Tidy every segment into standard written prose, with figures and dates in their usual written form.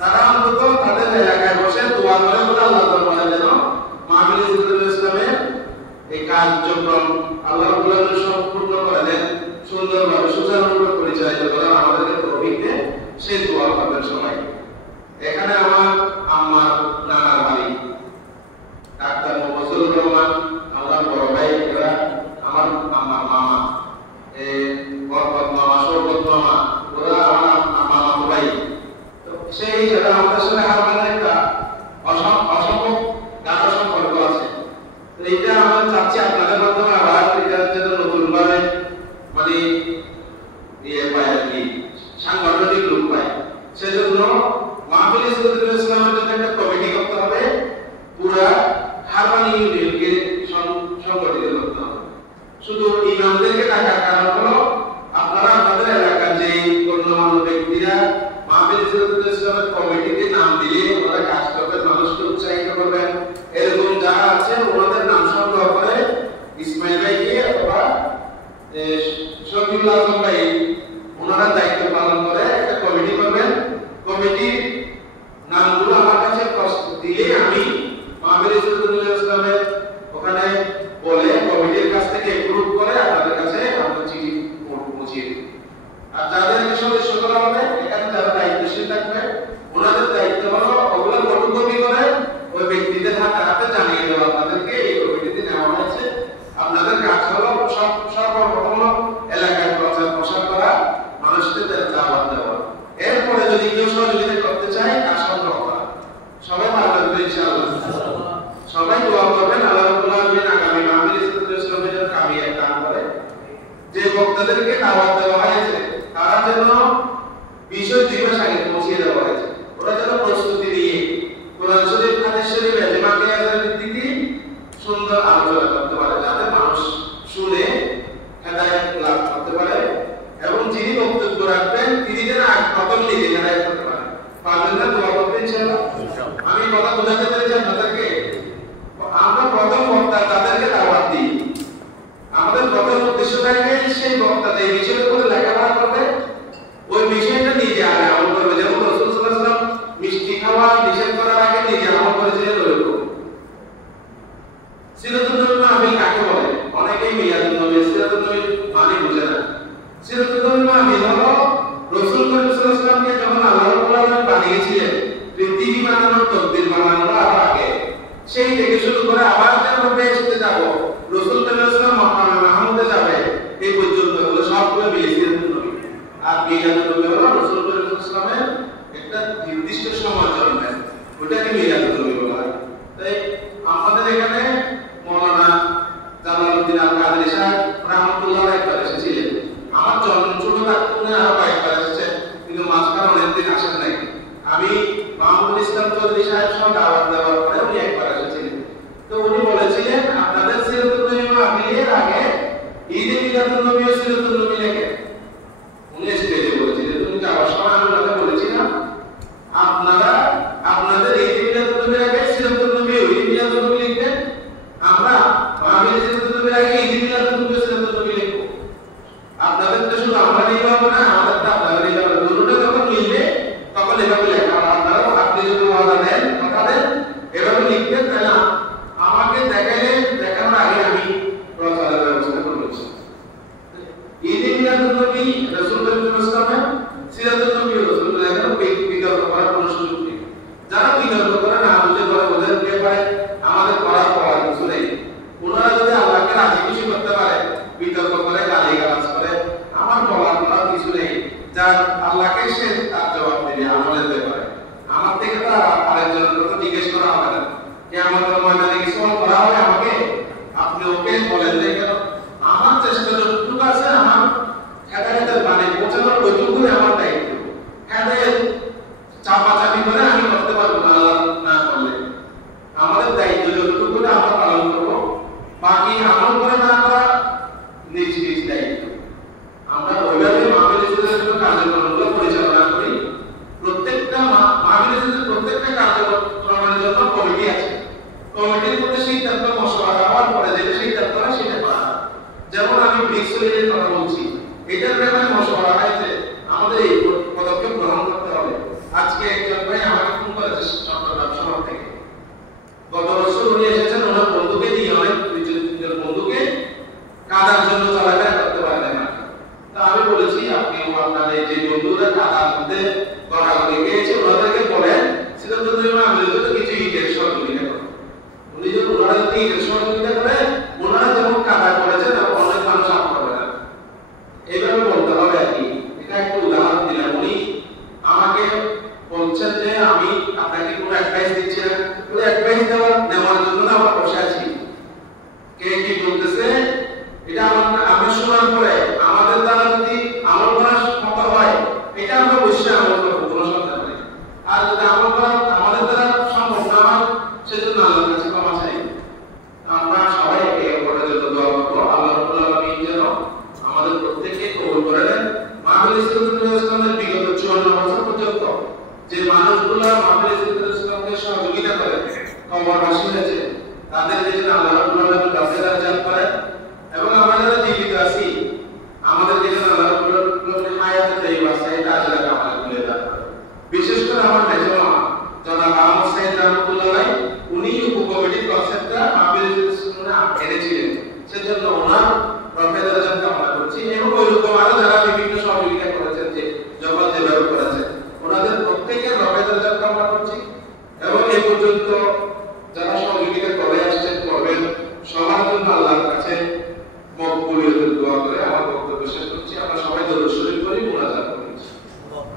তারা অন্তত তাদের এলাকায় বসে দোয়া করে বলে আল্লাহ দরবারে যেন মাহফিলে দেখা যাচ্ছে যে নতুন ভাবে মানে পায় আর কি, সাংগঠনিক রূপ পায়। সেজন্য মাহফিল ইসলামের জন্য একটা কমিটি করতে হবে, পুরা হারবানি ইউনিয়নকে সংগঠিত করতে হবে। শুধু ইমামদেরকে ডাকার কারণ হলো আপনারা আপনাদের এলাকার যে গণ্যমান্য ব্যক্তিরা মাহফিল ইসলামের কমিটিতে নাম দিয়ে ওরা কাজ করবেন, মানুষকে উৎসাহিত করবেন, এরকম যারা আছে ওনাদের নাম সংগ্রহ করে ইসমাইল ভাইকে অথবা শফিউল আজম ভাই ওনারা দায়িত্ব পালন করে একটা কমিটি করবেন। কমিটির নামগুলো আমার কাছে দিলে আমি মাহফিল ইসলামের ওখানে বলে কমিটির কাছ থেকে অ্যাপ্রুভ করে আপনাদের কাছে আমরা চিঠি পৌঁছিয়ে দিই। আর যাদের সদস্য করা হবে এখানে যারা দায়িত্বশীল থাকবে ওনাদের দায়িত্ব হলো ওগুলো ফটোকপি করে ওই ব্যক্তিদের হাতে হাতে জানিয়ে দেওয়া আপনাদেরকে এই কমিটিতে নেওয়া হয়েছে। আপনাদের কাজ হলো সর্বপ্রথম এলাকায় প্রচার প্রসার করা, মানুষদের দাওয়াত দেওয়া। এরপরে যদি কেউ সহযোগিতা করতে চায় কাজ সংগ্রহ করা। সবাই ভালো থাকবে ইনশাআল্লাহ। সবাই দোয়া করবেন আল্লাহ রাব্বুল আলামিন আগামী মাহফিল ইসলামের কামিয়াব দান করে। যে বক্তাদেরকে দাওয়াত দেওয়া হয়েছে তারা যেন বিষয় দুই মাস আগে পৌঁছিয়ে দেওয়া হয়েছে, ওরা যেন প্রস্তুতি নিয়ে কোরআন শরীফ হাদিস শরীফ এজমাকে আজাদের ভিত্তিতে সুন্দর আলোচনা করতে পারে, যাতে মানুষ শুনে হেদায়েত লাভ করতে পারে এবং যিনি বক্তব্য রাখবেন তিনি যেন প্রথম নিজে হেদায়েত করতে পারেন। পারবেন না? দোয়া করবেন ইনশাআল্লাহ। আমি কথা বোঝাতে পেরেছি আপনাদেরকে। আমরা প্রথম বক্তা তাদেরকে দাওয়াত দিই, আমাদের প্রথম উদ্দেশ্য থাকে সেই বক্তা যে বিষয়ের উপরে লেখাপড়া করবে ওই বিষয়টা নিজে আগে আমল করবে। যেমন রাসূল সাল্লাল্লাহু আলাইহি ওয়াসাল্লাম মিষ্টি খাওয়া নিষেধ করার আগে নিজে আমল করেছিলেন ওইরকম। সিরাতুন নবী মাহফিল কাকে বলে? অনেকেই মিলাদুন নবী সিরাতুন নবী মানে বুঝে না। সিরাতুন নবী মাহফিল হলো রাসূল করিম সাল্লাল্লাহু আলাইহি ওয়াসাল্লামকে যখন আল্লাহ রাব্বুল আলামিন বানিয়েছিলেন, পৃথিবী বানানোর তকদীর বানানোর আগে সেই থেকে শুরু করে আবার যখন বেহেশতে যাব, রাসূল সাল্লাল্লাহু আলাইহি ওয়াসাল্লাম মাকামে মাহমুদে যাবে, এই পর্যন্ত হলো সবগুলো মিলাদুন নবী। আর মিলাদুন নবী হলো রাসূল সাল্লাল্লাহু আলাইহি ওয়াসাল্লামের একটা নির্দিষ্ট সময় চলবে, ওটাকে মিলাদুন নবী বলা হয়। তাই আমাদের এখানে মাওলানা জালালউদ্দিন আল কাদেরী সাহেব রাহমাতুল্লাহ একবার এসেছিলেন। আমার জন্ম ছোট থাকতে আরো একবার এসেছেন, কিন্তু মাঝখানে অনেকদিন আসেন নাই। আমি মাহমুদুল ইসলাম চৌধুরী সাহেব সহ দাওয়াত দেওয়ার পরে উনি একবার এসেছিলেন। তো উনি বলেছিলেন আপনাদের সিরাতুন নবী মাহফিলের আগে ঈদে মিলাদুন নবী ও সিরাতুন নবী লেখেন। উনি স্টেজে বলেছিলেন, তুমি যাওয়ার সময় আমি ওনাকে বলেছিলাম আপনারা আপনাদের ঈদে মিলাদুন নবীর আগে সিরাতুন নবী ও ঈদে মিলাদুন নবী লিখবেন, আমরা মাহফিল সিরাতুন নবীর আগে ঈদে মিলাদুন নবী ও সিরাতুন নবী লিখব। আপনাদের তো শুধু আমরা লিখব না, আমাদের তো আপনারা লিখবেন। দুটোটা যখন মিলবে তখন এভাবে লেখা। আপনারাও আপনি যদি ওয়াদা দেন কথা দেন এভাবে লিখবেন, তাহলে আমাকে দেখানোর আগে আমি প্রচারের ব্যবস্থা করেছি। ঈদে মিলাদুন নবী রাসূল সাল্লাল্লাহু আলাইহি ওয়াসাল্লাম সিরাতুন নবী রাসূলুল্লাহ এর বিতর্ক করার কোনো সুযোগ নেই। যারা বিতর্ক করে না বুঝে করে ওদের ব্যাপারে আমাদের করার কিছু নেই। ওনারা যদি আল্লাহকে রাজি খুশি করতে পারে, বিতর্ক করে গালিগালাজ করে আমার বলার কোনো কিছু নেই। যার আল্লাহকে সে তার জবাব দিবে আমলের ব্যাপারে। আমার থেকে তো আরেকজনের কথা জিজ্ঞেস করা হবে না যে আমাদের ময়দানে কিছু করা হবে আমাকে, আপনি ওকে বলেন যে কেন আমার চেষ্টা যতটুকু আছে আমার হেদায়েতের মানে পৌঁছানোর ওইটুকুই আমার দায়িত্ব। হেদায়েত চাপাচাপি করে আমি করতে পারবো না আল্লাহ না করলে। আমাদের দায়িত্ব যতটুকু আমরা পালন করবো, বাকি আমল করে না করা নিজ নিজ দায়িত্ব। আমরা ওইভাবে মাহফিল ইসলামের কার্যক্রমগুলো পরিচালনা করি। প্রত্যেকটা মাহফিল ইসলামের প্রত্যেকটা কার্যক্রমের জন্য কমিটি আছে। কমিটির মধ্যে সিদ্ধান্ত মশওয়ারা হওয়ার পরে যেটা সিদ্ধান্ত হয় সেটা করা হয়। যেমন আমি ব্রিক্সের কথা বলছি, এটার ব্যাপারে মশওয়ারা হয়েছে আমাদের এই পদক্ষেপ গ্রহণ করতে হবে। আজকে একজন ভাই আমাকে ফোন করেছে চট্টগ্রাম শহর থেকে। গত বছর উনি এসেছেন ওনার বন্ধুকে নিয়ে, অনেক বন্ধুকে কাদার জন্য চলাফেরা করতে পারলেন না। তা আমি বলেছি আপনি আপনার এই যে বন্ধুরা কাদার মধ্যে গড়াগড়ি গিয়েছে ওনাদেরকে বলেন সিরাতুন নবী মাহফিলের জন্য কিছু ইটের সহযোগিতা করুন। উনি যদি ওনারা যদি ইটের সহযোগিতা করে ওনারা যেমন কাদা করেছেন অনেক মানুষ আপ করবে না, এইভাবে বলতে হবে আর কি। এটা একটা উদাহরণ দিলাম। উনি আমাকে বলছেন যে আমি আপনাকে কোনো অ্যাডভাইস দিচ্ছি না, ওই অ্যাডভাইস নেওয়ার জন্য আমরা বসে আছি। কে কি বলতেছে এটা কবরবাসী হয়েছে তাদের জন্য আল্লাহ রাব্বুল আলামিন কাছে দরজাত করে এবং আমরা যারা জীবিত আছি আমাদের জন্য আল্লাহ রাব্বুল আলামিন হায়াতে তাইয়্যিবা সাইয়্যিদ আজলা কামাল করে দান করে। বিশেষ করে আমার মেজমা জনাব আহমদ সাইদ রহমাতুল্লাহ আলাইহি উনি উপকমিটির কনসেপ্টটা মাহফিল শুনে এনেছিলেন, সেজন্য ওনার রফের দরজাত কামনা করছি এবং ওইরকম আরো যারা বিভিন্ন সহযোগিতা করেছেন যে জগৎ যেভাবে করেছেন ওনাদের প্রত্যেকের রফের দরজাত কামনা করছি এবং এই পর্যন্ত যারা সহযোগিতা করে আসছেন করবেন সবার জন্য আল্লাহর কাছে মকবুলিয়তের দোয়া করে আমার বক্তব্য শেষ করছি। আমরা সবাই দরুদ শরীফ পড়ি, মুনাজাত করি।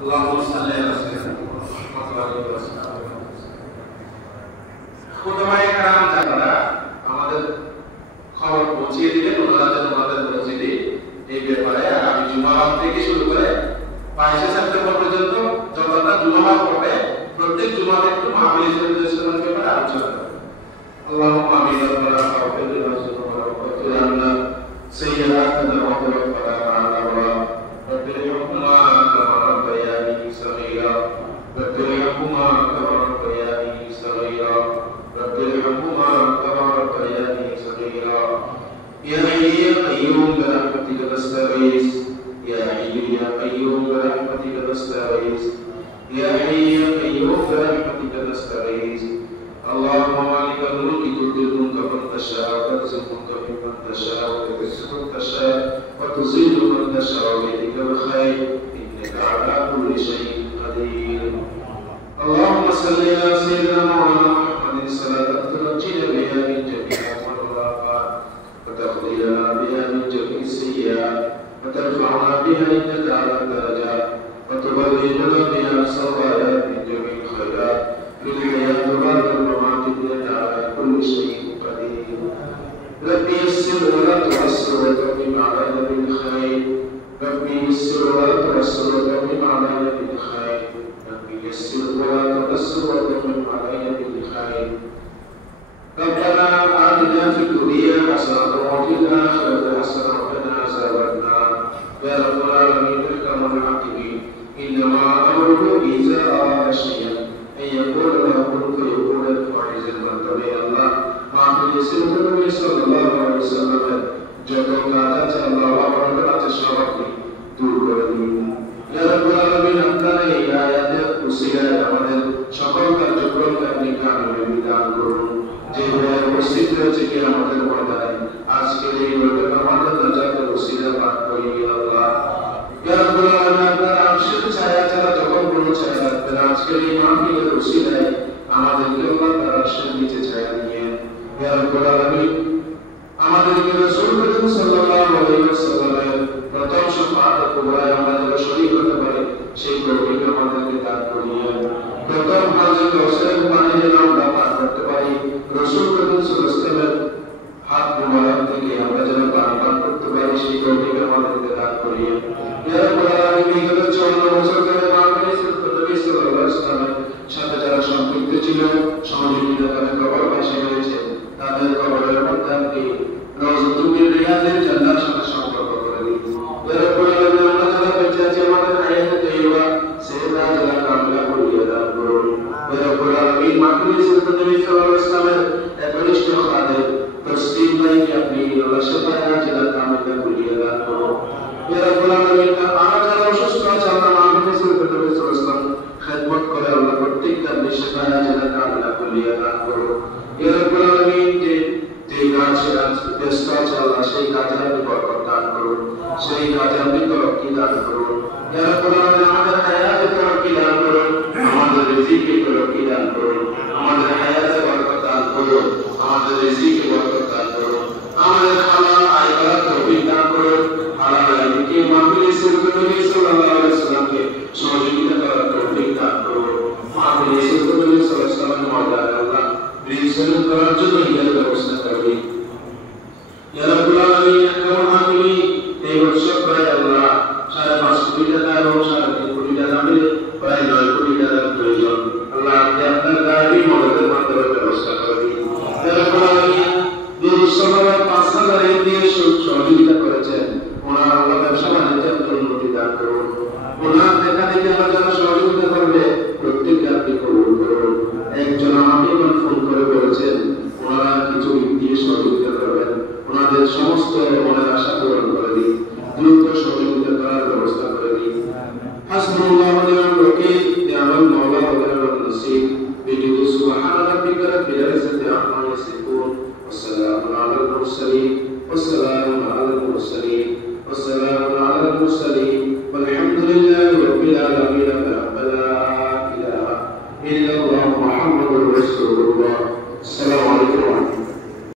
আল্লাহুম্মা সাল্লি আলা সাইয়্যিদিনা মুহাম্মাদ ওয়া আলিহি ওয়া সাহবিহি। খুতবায়ে কারাম যারা আমাদের খবর পৌঁছিয়ে দিলেন ওনারা যেন আমাদের মসজিদে এই ব্যাপারে আগামী জুমার থেকে শুরু করে 22 সেপ্টেম্বর পর্যন্ত যতটা জুমা পড়বে প্রত্যেক জুমাতে একটু মাহফিল শরীফের ব্যাপারে আলোচনা করবে। اللهم امين ربنا اغفر لنا ذنوبنا واغفر عنا سيئاتنا وتوفنا مع الابرار رب ارحمهما كما ربياني صغيرا رب ارحمهما كما ربياني صغيرا رب ارحمهما كما ربياني صغيرا يا حي يا قيوم برحمتك نستغيث يا حي يا قيوم برحمتك نستغيث يا حي يا قيوم برحمتك نستغيث اللهم مالك الملك تؤتي الملك من تشاء وتنزع الملك ممن تشاء وتعز من تشاء وتذل من تشاء بيدك الخير انك على كل شيء قدير. اللهم صل على سيدنا مولانا محمد صلاة تنجينا بها من جميع المضرات وتقضي لنا بها من جميع السيئات وترفعنا بها انك على الدرجات وتبلغنا بها الصلوات من جميع الخيرات في الحياة بعد الممات انك على كل شيء قدير. ربي يسر ولا تعسر وتمم علينا بالخير ربي يسر ولا تعسر وتمم علينا بالخير ربي يسر ولا تعسر وتمم علينا بالخير. ربنا آتنا في الدنيا حسنة وفي الآخرة حسنة وقنا عذاب النار. يا رب العالمين احكم الحاكمين إنما أمره إذا أراد شيئا أن يقول له كن فيكون. وعز المرتبة الله মাহফিল সিরাতুন নবী সাল্লাল্লাহু আলাইহি ওয়াসাল্লামের যত কাজ আছে আল্লাহ আপনার কাছে সব আপনি দূর করে দিন। ইয়া রাব্বুল আলামিন আপনার এই আয়াতের উসিলায় আমাদের সকল কার্যক্রমকে আপনি কামিয়াবি দান করুন। যে ভাই উপস্থিত হয়েছে কি আমাদের ময়দানে আজকের এই বৈঠক আমাদের নাজাতের উসিলা পাঠ করি আল্লাহ। ইয়া রাব্বুল আলামিন আপনার আরশের ছায়া ছাড়া যখন কোনো ছায়া রাখবেন আজকের এই মাহফিলের উসিলায় আমাদেরকে আল্লাহ তার আরশের নিচে ছায়া দিয়ে। ইয়া রাব্বুল আলামিন আমাদেরকে রাসূল করিম সাল্লাল্লাহু আলাইহি ওয়াসাল্লামের প্রথম শাফাআত কুবরায় আমরা যেন শরীক হতে পারি সেই তৌফিক আমাদেরকে দান করিয়ে। প্রথম হাউজে কাউসারের পানি যেন আমরা পান করতে পারি রাসূল করিম সাল্লাল্লাহু আলাইহি ওয়াসাল্লামের হাত মুবারক থেকে আমরা যেন পানি পান করতে পারি সেই তৌফিক আমাদেরকে দান করিয়ে। ইয়া রাব্বুল আলামিন বিগত 54 বছর ধরে মাহফিল সিরাতুন নবী সাল্লাল্লাহু আলাইহি ওয়াসাল্লামের সাথে যারা সম্পৃক্ত ছিল সহযোগিতা করে কবরবাসী হয়েছে তাদের কবরের মধ্যে আপনি রওজাতুল রিয়াজের জান্নাতের সাথে সম্পর্ক করে দিন। ইয়া রাব্বুল আলামিন আমরা যারা বেঁচে আছি আমাদের হায়াতে তাইয়্যিবা সেদা জালা কামিলা করিয়ে দান করুন। ইয়া রাব্বুল আলামিন মাহফিল সিরাতুন নবী সাল্লাল্লাহু আলাইহি ওয়াসাল্লামের একনিষ্ঠ খাদেম তসলিম ভাইকে আপনি আল্লাহ শাফাআত জালা কামিলা করিয়ে দান করুন। ইয়া রাব্বুল আলামিন আমরা যারা অসুস্থ আছি আমরা মাহফিল সিরাতুন নবী সাল্লাল্লাহু আলাইহি ওয়াসাল্লাম খিদমত করে আল্লাহ প্রত্যেককে আপনি শাফাআত জালা কামিলা করিয়ে দান করুন। ইয়া রাব্বুল আলামিন যে কাজে ব্যস্ত আছে আল্লাহ সেই কাজে আপনি বরকত দান করুন, সেই কাজে আপনি তরক্কি দান করুন। ইয়া রাব্বুল আলামিন আমাদের হায়াতে তরক্কি দান করুন, আমাদের রিজিকে তরক্কি দান করুন, আমাদের হায়াতে বরকত দান করুন, আমাদের রিজিকে বরকত দান করুন, আমাদের হালাল আয় করার তৌফিক দান করুন। হালাল আয়কে মাহফিল সিরাতুন নবী সাল্লাল্লাহু আলাইহি ওয়াসাল্লামকে সহযোগিতা করার তৌফিক দান করুন। মাহফিল সিরাতুন নবী সাল্লাল্লাহু আলাইহি ওয়াসাল্লামের মর্যাদা আল্লাহ রিজওয়ান করার জন্য ইজাজত ব্যবস্থা করবেন। ইয়া রাব্বুল আলামিন আকরাম হাকিমি এই বছর প্রায় আল্লাহ 5.5 কোটি টাকা এবং 3.5 কোটি টাকা মিলে প্রায় 9 কোটি টাকার প্রয়োজন। আল্লাহ আপনি আপনার গাড়ি মদদের মাধ্যমে ব্যবস্থা করবেন। ইয়া রাব্বুল আলামিন দুরুসসালামের 5000 এর দিয়ে সহযোগিতা করেছেন ওনার আল্লাহ ব্যবসা বাণিজ্যের উন্নতি দান করুন। ওনার দেখা দেখে আমরা যারা সহযোগিতা করবে প্রত্যেককে আপনি কবুল করুন। একজন আমাকে ফোন করে বলেছে ব্যবস্থা করে দিন। হাসবুল্লাহ ওয়া নি'মাল ওয়াকিল, নি'মাল মাওলা ওয়া নি'মান নাসির। বিজুদু সুবহানা রাব্বিকা রাব্বিল ইজ্জাতি আম্মা ইয়াসিফুন, ওয়া সালামুন আলাল মুরসালিন, ওয়া সালামুন আলাল মুরসালিন, ওয়া সালামুন আলাল মুরসালিন।